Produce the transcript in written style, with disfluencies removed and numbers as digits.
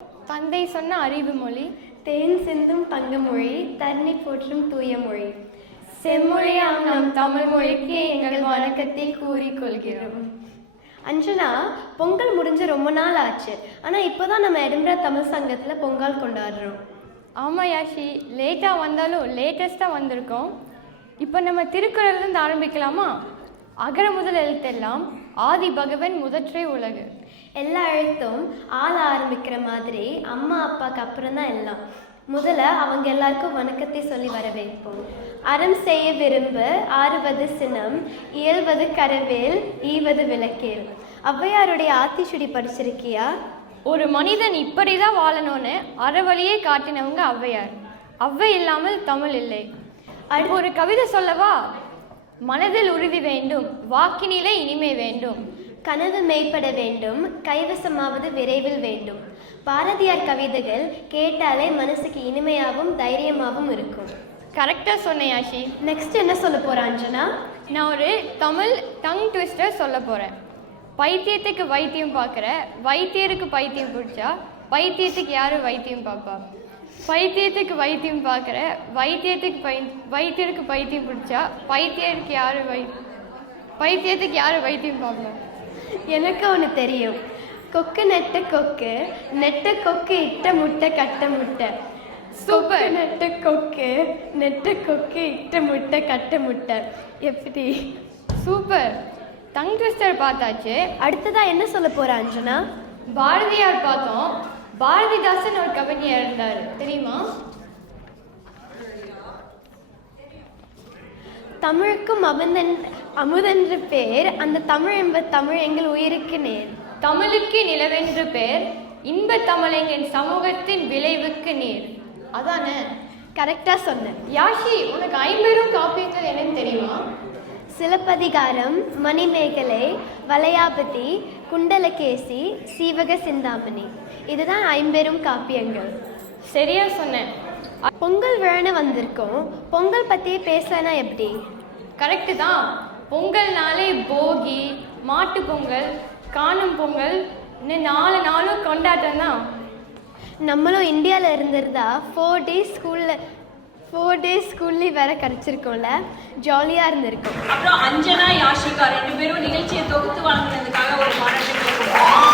தந்தை சொன்ன அறிவு மொழி, தேன் சிந்தும் தங்கமொழி, தண்ணி போற்றும் தூய மொழி. செம்மொழியாம் நம் தமிழ் மொழிக்கு எங்கள் வணக்கத்தை கூறிக்கொள்கிறோம். அஞ்சனா, பொங்கல் முடிஞ்ச ரொம்ப நாள் ஆச்சு. ஆனால் இப்போதான் நம்ம எடின்பரா தமிழ் சங்கத்தில் பொங்கல் கொண்டாடுறோம். ஆமாம் யாஷி, லேட்டாக வந்தாலும் லேட்டஸ்ட்டாக வந்திருக்கோம். இப்போ நம்ம திருக்குறள்லேருந்து ஆரம்பிக்கலாமா? அகர முதல் எழுத்தெல்லாம் ஆதி பகவன் முதற்றே உலகு. எல்லா எழுத்தும் ஆள ஆரம்பிக்கிற மாதிரி அம்மா அப்பாவுக்கு அப்புறம் தான் எல்லாம். முதல்ல அவங்க எல்லாருக்கும் வணக்கத்தை சொல்லி வரவேற்போம். அறம் செய்ய விரும்பு, ஆறுவது சினம், இயல்வது கரவேல், ஈவது விளக்கேல். ஔவையாருடைய ஆத்திச்சுடி படிச்சிருக்கியா? ஒரு மனிதன் இப்படிதான் வாழணும்னு அறவழியே காட்டினவங்க ஔவையார். ஔவை இல்லாமல் தமிழ் இல்லை. அது ஒரு கவிதை சொல்லவா? மனதில் உறுதி வேண்டும், வாக்கினிலே இனிமை வேண்டும், கனவு மெய்ப்பட வேண்டும், கைவசமாவது விரைவில் வேண்டும். பாரதியார் கவிதைகள் கேட்டாலே மனசுக்கு இனிமையாகவும் தைரியமாகவும் இருக்கும். கரெக்டாக சொன்னேன் யாஷி. நெக்ஸ்ட் என்ன சொல்ல போற அஞ்சனா? நான் ஒரு தமிழ் டங் ட்விஸ்டர் சொல்ல போகிறேன். பைத்தியத்துக்கு வைத்தியம் பார்க்குற வைத்தியருக்கு பைத்தியம் பிடிச்சா பைத்தியத்துக்கு யார் வைத்தியம் பார்ப்பா? பைத்தியத்துக்கு வைத்தியம் பார்க்குற வைத்தியருக்கு பைத்தியம் பிடிச்சா பைத்தியத்துக்கு யார் வைத்தியம் பார்ப்பா? எனக்கு ஒன்று தெரியும். கொக்கு நெட்ட கொக்கு, நெட்ட கொக்கு இட்ட முட்டை கட்ட முட்டை. சூப்பர். நெட்ட கொக்கு, நெட்ட கொக்கு இட்ட முட்டை கட்ட முட்டை. எப்படி? சூப்பர். டங் ட்விஸ்டர் பார்த்தாச்சு. அடுத்ததா என்ன சொல்ல போற அஞ்சனா? பாரதியார் பார்த்தோம். பாரதிதாசன் ஒரு கவிஞர் இருந்தார், தெரியுமா? தமிழுக்கும் அமுதென்று பேர், அந்த தமிழ் என்ப தமிழ் எங்கள் உயிருக்கு நேர். தமிழுக்கு நிலவென்று பேர், இன்ப தமிழெங்கின் சமூகத்தின் விளைவுக்கு நேர். அதானே? கரெக்டா சொன்னேன். யாஷி, உனக்கு 50 காப்பியங்கள் என்னன்னு தெரியுமா? சிலப்பதிகாரம், மணிமேகலை, வளையாபதி, குண்டலகேசி, சீவக சிந்தாமணி. இதுதான் 50 காப்பியங்கள். சரியா சொன்னேன். பொங்கல் விழான்னு வந்திருக்கோம். பொங்கல் பற்றியே பேசலனா எப்படி? கரெக்டு தான். பொங்கல்னாலே போகி, மாட்டு பொங்கல், காணும் பொங்கல், இன்னும் 4 நாளும் கொண்டாட்டம் தான். நம்மளும் இந்தியாவில் இருந்திருந்தா 4 டேஸ் ஸ்கூல்லேயே வேற கிடச்சிருக்கோம்ல. ஜாலியாக இருந்திருக்கும். அப்புறம் அஞ்சனா, யாஷிகா 2 பேரும் நிகழ்ச்சியை தொகுத்து வழங்கினதுக்காக ஒரு பாராட்டு.